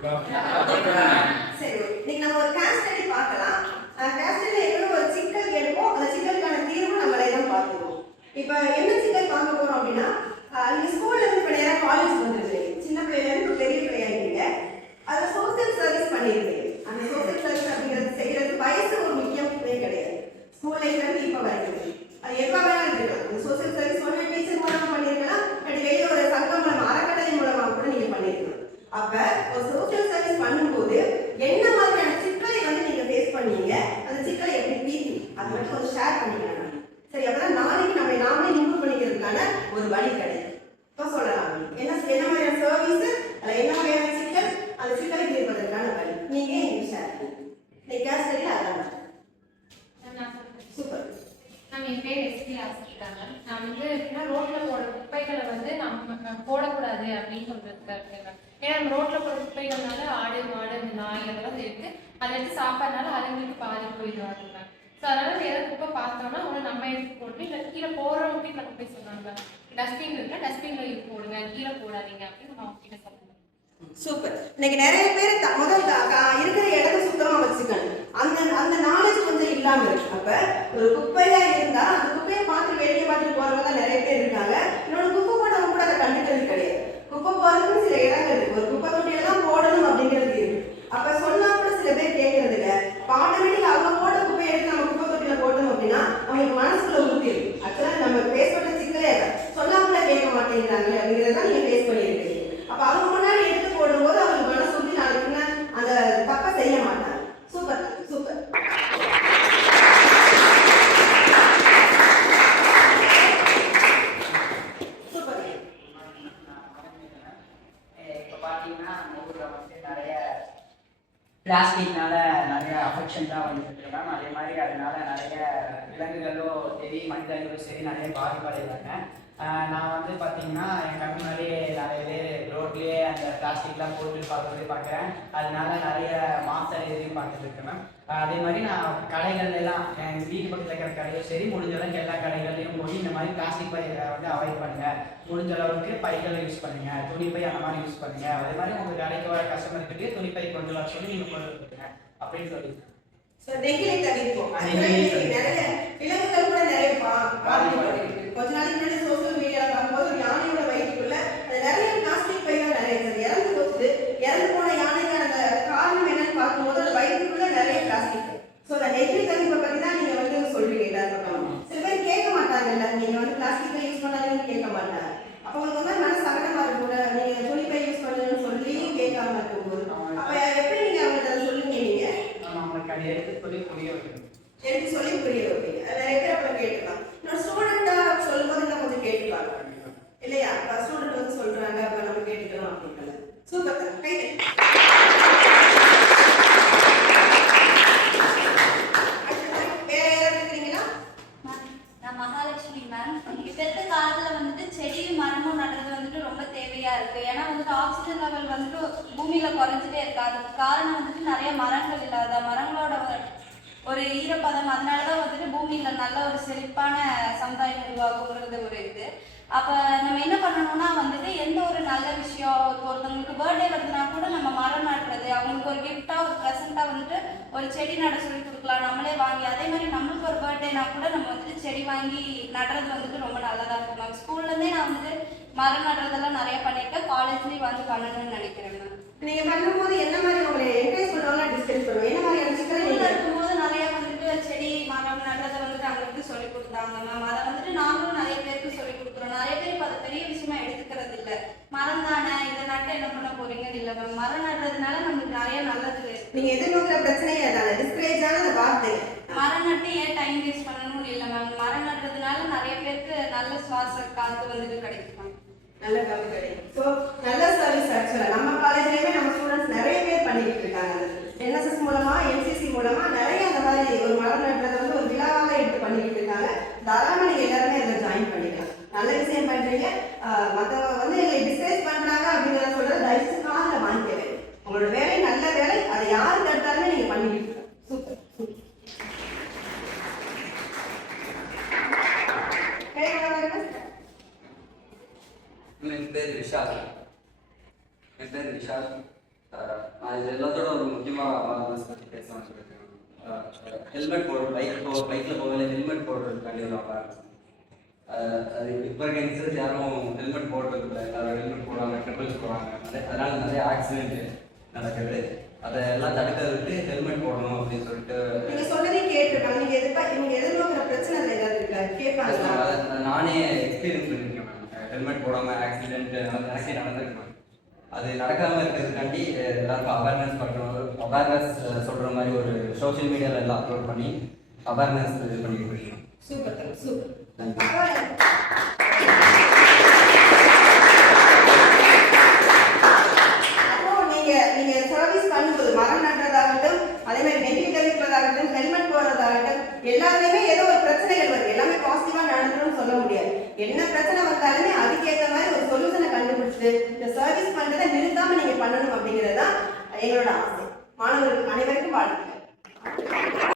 சரி இன்னைக்கு நம்ம ஒரு கேஸ் ஸ்டடி பார்க்கலாம். கேஸ் ஸ்டடியில் எப்பவும் ஒரு சிக்கல் எடுப்போம் அந்த சிக்கலுக்கான தீர்வு நம்மளே தான் பார்த்துருவோம் இப்போ என்ன சிக்கல் பார்க்க போறோம் அப்படின்னா ஆஹ் நீங்க ஸ்கூல்ல இருந்து இப்போ நேரம் காலேஜ் வந்துருக்கீங்க சின்ன பிள்ளைல இருந்து இப்போ பெரிய பிள்ளையாயிருக்கீங்க அதில் சோசியல் சர்வீஸ் பண்ணியிருக்கீங்க அந்த சோசியல் சர்வீஸ் அப்படிங்கிறது செய்யறது வயசு ஒரு முக்கியமே கிடையாது ஸ்கூல் லைஃப்ல இருந்து இப்போ வரைக்கும் அது எப்போ வேணாலும் இருக்கலாம் அந்த சோசியல் சர்வீஸ் ஒன்று டீச்சர் மூலமா பண்ணியிருக்கலாம் இல்லாட்டி வெளியே ஒரு சங்கம் மூலமா அறக்கட்டளை மூலமா கூட நீங்க பண்ணியிருக்கலாம் அப்ப ஒரு சோசியல் சர்வீஸ் பண்ணும்போது என்ன மாதிரியான சிக்கலை வந்து நீங்க ஃபேஸ் பண்ணீங்க? அந்த சிக்கலை எப்படி தீர்த்தி அது மட்டும் கொஞ்சம் ஷேர் பண்ணிக்கலாம் சரி அப்பதான் நாளைக்கு நம்ம நாமளே இம்ப்ரூவ் பண்ணிக்கிறதுக்கான ஒரு வழி கிடையாது இப்போ சொல்லலாம் என்ன என்ன மாதிரியான சர்வீஸ் அதில் என்ன மாதிரியான சிக்கல்? அந்த சிக்கலை தீர்ப்பதற்கான வழி. நீங்க ஷேர் பண்ணுங்க இன்னைக்கு கேஸ் ஸ்டடியில் அதான் நான் சொல்றேன். சூப்பர் மேம் என் பேர் எஸ்பி ஆசிரிக்காங்க நான் வந்து எப்படின்னா ரோட்ல போடுற குப்பைகளை வந்து நம்ம போடக்கூடாது அப்படின்னு சொல்றதுக்காக இருக்கேன் ஏன்னா நம்ம ரோட்ல போகிற குப்பைகள்னால ஆடு மாடு இந்த நாய் அதெல்லாம் சேர்த்து அதை எடுத்து சாப்பாடுனால அதுங்களுக்கு பாதி போயிடும் மேம் ஸோ அதனால ஏதாவது குப்பை பார்த்தோம்னா ஒன்று நம்ம எடுத்து போட்டு இல்லை கீழே போகிறவங்க நம்ம போய் சொன்னாங்க டஸ்ட்பின் இருக்குன்னா டஸ்ட்பின்ல இது போடுங்க கீழே போடாதீங்க அப்படின்னு நம்ம அவங்க கிட்ட சொல்லுவோம் சூப்பர். இன்னைக்கு நிறைய பேர் முதல் இருக்கிற இடத்த சுத்தமாக வச்சுக்கணும். அந்த அந்த நாலேஜ் கொஞ்சம் இல்லாம இருக்கு. அப்ப ஒரு குப்பையா இருந்தா அந்த குப்பையை பார்த்து வேடிக்கை பார்த்துட்டு போறவங்க தான் நிறைய பேர் இருக்காங்க. இன்னொன்று குப்பை போடவங்க கூட அதை கண்டுக்கிறது கிடையாது குப்பை போறதுக்கு சில இடங்கள் இருக்கு ஒரு குப்பை தொட்டியில தான் போடணும் அப்படிங்கிறது இருக்கு அப்ப சொன்னா கூட சில பேர் கேட்கறது இல்ல ஆட்டோமேட்டிக் அவங்க போட குப்பையை எடுத்து நம்ம குப்பை தொட்டியில போட்டோம் அப்படின்னா அவங்களுக்கு மனசுக்குள்ள உறுத்தி இருக்கு ஆக்சுவலா நம்ம பேஸ் பண்ண சிக்கலே அதான். சொல்லாமல கேட்க மாட்டேங்கிறாங்களே அப்படிங்கிறத நீங்க பேஸ் பண்ணியிருக்கீங்க அப்ப அவங்க முன்னாடி எடுத்து போடும்போது அவங்களுக்கு மனசு உறுதி நாளைக்கு அந்த தப்பை செய்ய மாட்டாங்க சூப்பர் சூப்பர் சூப்பர் இப்போ பார்த்தீங்கன்னா நம்ம ஊரில் வந்து நிறைய பிளாஸ்டிக்னால நிறைய அஃபெக்ஷன் தான் வந்துட்டு இருக்கு மேம் அதே மாதிரி அதனால நிறைய விலங்குகளோ சரி மனிதர்களும் சரி நிறைய பாதிப்படைகிறாங்க நான் வந்து பார்த்தீங்கன்னா என் கண் முன்னாடியே நிறைய பேர் அந்த பிளாஸ்டிக்லாம் போட்டு பார்க்கறது பார்க்குறேன். அதனால நிறைய மாசு அடைவதையும் பார்த்துட்டு இருக்கேன் மேம் அதே மாதிரி நான் கடைகள் எல்லாம் என் வீட்டு பக்கத்தில் இருக்கிற கடையும் சரி முடிஞ்ச அளவுக்கு எல்லா கடைகள்லையும் போய் இந்த மாதிரி பிளாஸ்டிக் பைகளை வந்து அவாய்ட் பண்ணுங்க. முடிஞ்ச அளவுக்கு பைகளை யூஸ் பண்ணுங்க. துணி பை அந்த மாதிரி யூஸ் பண்ணுங்க. அதே மாதிரி உங்க கடைக்கு வர கஸ்டமருக்கு துணி பை கொண்டு வர சொல்லி நீங்க கொண்டு வந்துருங்க அப்படின்னு சொல்லி ஸோ நெகிழி தவிர்ப்போம் நெகிழி அதுக்கு நிறைய விலங்குகள் கூட நிறைய பா- பாதிக்கப்பட்டிருக்கு கொஞ்ச நாளைக்கு முன்னாடி சோசியல் மீடியாவில் பார்க்கும்போது ஒரு யானையோட வயிற்றுக்குள்ள அது நிறைய பிளாஸ்டிக் பைகள் நிறைய இருந்தது இறந்து போச்சு இறந்து போன யானைக்கான அந்த காரணம் என்னன்னு பார்க்கும்போது அந்த வயிற்றுக்குள்ள நிறைய பிளாஸ்டிக் ஸோ அந்த நெகிழி தவிர்ப்பை பற்றி தான் நீங்கள் வந்து சொல்றீங்க எல்லாரும் பக்கமும். சில பேர் கேட்க மாட்டாங்கல்ல நீங்கள் வந்து பிளாஸ்டிக்கை யூஸ் பண்ணாதீங்கன்னு கேட்க மாட்டாங்க அப்போ உங்களுக்கு வந்து மனசு சங்கடமா இருக்கும் நீங்கள் துணி பை யூஸ் பண்ணுங்கன்னு சொல்லியும் கேட்காம இருக்கும்போது அப்போ எப்படி நீங்கள் அவங்கள்ட்ட அதை சொல்லுவீங்க நீங்கள் நம்ம அவங்களுக்கு அதை எடுத்து சொல்லி புரிய வைக்கணும் எடுத்து சொல்லி புரிய வைப்பீங்க அது நிறைய பேர் அப்புறம் கேட்டுக்கலாம் இன்னொரு ஸ்டூடெண்டா சொல்லும்போது இன்னும் கொஞ்சம் கேட்டுக்கலாம் இல்லையா ஸ்டூடெண்ட் வந்து சொல்றாங்க அப்ப நம்ம கேட்டுக்கலாம் அப்படின்னு சூப்பர் கை தட்டு. அடுத்தது வேற யாராவது இருக்கிறீங்களா மேம், நான் மகாலட்சுமி மேம் இப்போ இருக்க காலத்தில் வந்துட்டு செடியும் மரமும் நடுறது வந்துட்டு ரொம்ப தேவையா இருக்கு. ஏன்னா வந்துட்டு ஆக்சிஜன் லெவல் வந்துட்டு பூமியில குறைஞ்சிட்டே இருக்கு. அதுக்கு காரணம் வந்துட்டு நிறைய மரங்கள் இல்லாத மரங்களோட ஒரு- ஒரு ஈரப்பதம் அதனால தான் வந்துட்டு பூமியில் நல்ல ஒரு செழிப்பான சமுதாயம் உருவாகுங்கிறது ஒரு இது. அப்போ நம்ம என்ன பண்ணணும்னா வந்துட்டு எந்த ஒரு நல்ல விஷயம் ஒருத்தவங்களுக்கு பர்த்டே வருதுன்னா கூட நம்ம மரம் நடுறது அவங்களுக்கு ஒரு கிஃப்டாக ஒரு ப்ரெசென்ட்டாக வந்துட்டு ஒரு செடி நட சொல்லி கொடுக்கலாம். நம்மளே வாங்கி அதே மாதிரி நம்மளுக்கு ஒரு பர்த்டேனா கூட நம்ம வந்துட்டு செடி வாங்கி நடுறது வந்துட்டு ரொம்ப நல்லதாக இருக்கும் மேம் ஸ்கூல்லேருந்தே நான் வந்துட்டு மரம் நடுறதெல்லாம் நிறைய பண்ணியிருக்கேன் காலேஜ்லேயும் வந்து பண்ணணும்னு நினைக்கிறேன் மேம் நீங்க பண்ணும்போது என்ன மாதிரி உங்களை என்கரேஜ் பண்ணுவாங்க டிஸ்கஸ் பண்ணுவோம் என்ன ஸ்கூல்ல நீங்க இருக்கும்போது நிறைய வந்துட்டு செடி மரம் நடுறதை வந்துட்டு அவங்களுக்கு சொல்லி கொடுத்தாங்க மேம் அதை வந்துட்டு நாங்களும் நிறைய பேருக்கு சொல்லி கொடுக்குறோம். நிறைய பேர் இப்போ அதை பெரிய விஷயமா எடுத்துக்கிறது இல்ல. மரம் தானே? இதை நட்டு என்ன பண்ண போறீங்கன்னு இல்லை மேம் மரம் நடுறதுனால நம்மளுக்கு நிறைய நல்லது நீங்க எதிர்நோக்கிற பிரச்சனையே அதான. டிஸ்கரேஜான அந்த வார்த்தை. மரம் நட்டு ஏன் டைம் வேஸ்ட் பண்ணணும்னு இல்லை மேம் மரம் நடுறதுனால நிறைய பேருக்கு நல்ல சுவாச காத்து வந்துட்டு கிடைக்கும். நல்ல கம்மி கிடைக்கும். ஸோ நல்ல சர்வீஸ் ஆக்சுவலாக நம்ம காலேஜ்லேயுமே நம்ம ஸ்டூடெண்ட்ஸ் நிறைய பேர் பண்ணிக்கிட்டு இருக்காங்க. என்எஸ்எஸ் மூலமா என்சிசி மூலமா நிறைய அந்த மாதிரி ஒரு மரம் நடுறதை வந்து ஒரு விழாவாக எடுத்து பண்ணிக்கிட்டு இருக்காங்க. தாராளமாக நீங்கள் எல்லாருமே அதில் ஜாயின் பண்ணிக்கலாம். நல்ல விஷயம் பண்ணுறீங்க மற்றவங்க வந்து எங்களை டிஸ்கரேஜ் பண்ணுறாங்க அப்படிங்கிறத சொல்கிறத தயவுசு காதில் வாங்கிக்கவே உங்களோட வேலை நல்ல வேலை அதை யார் தடுத்தாலுமே நீங்கள் பண்ணிக்கிட்டு இருக்கீங்க சூப்பர் சூப்பர் என் பேர் விஷால் என் பேர் விஷால் நான் இது எல்லாத்தோட ஒரு முக்கியமாக அவேர்னஸ் பற்றி பேசணும்னு சொல்லியிருக்கேன் ஹெல்மெட் போடுற பைக் போ பைக்கில் போகல ஹெல்மெட் போடுறதுக்காண்டி ஒரு அவேர்னஸ் அது இப்போ இருக்க யங்ஸ்டர்ஸ் யாரும் ஹெல்மெட் போடுறது இல்லை எல்லாரும் ஹெல்மெட் போடுவாங்க ட்ரிபிள்ஸ் போடுவாங்க நிறைய- அதனால நிறைய ஆக்சிடென்ட் நடக்குது அதை எல்லாம் தடுக்கிறதுக்கு ஹெல்மெட் போடணும் அப்படின்னு சொல்லிட்டு நீங்க சொன்னதே கேட்டிருக்காங்க நீங்க எதிர்பார்க்க நீங்க எதிர்பார்க்குற பிரச்சனை அதுல ஏதாவது இருக்கா நானே எக்ஸ்பீரியன்ஸ் ஹெல்மெட் போடாமல் ஆக்சிடென்ட் நடந்து நடந்திருக்கு அது நடக்காம இருக்கிறதுக்காண்டி எல்லாருக்கும் அவேர்னஸ் பண்ணுறோம் அவேர்னஸ் சொல்கிற மாதிரி ஒரு சோஷியல் மீடியாவில் எல்லாம் அப்லோட் பண்ணி அவேர்னஸ் இது பண்ணிட்டு இருக்கோம் சூப்பர் சூப்பர். தேங்க்யூ பரவாயில்ல. அப்போ நீங்க நீங்க சர்வீஸ் பண்ணும்போது மரம் நடுறதாகட்டும் அதே மாதிரி நெகிழி தவிர்ப்பதாகட்டும் ஹெல்மெட் போடுறதாகட்டும் எல்லாருமே ஏதோ ஒரு பிரச்சனைகள் வருது எல்லாமே பாசிட்டிவா நடந்துரும் சொல்ல முடியாது என்ன பிரச்சனை வந்தாலுமே அதுக்கேற்ற மாதிரி ஒரு சொல்யூஷனை கண்டுபிடிச்சிட்டு இந்த சர்வீஸ் பண்றதை நிறுத்தாம நீங்க பண்ணணும் அப்படிங்கிறது தான் எங்களோட ஆசை. மாணவர்கள் அனைவருக்கும் வாழ்க்கை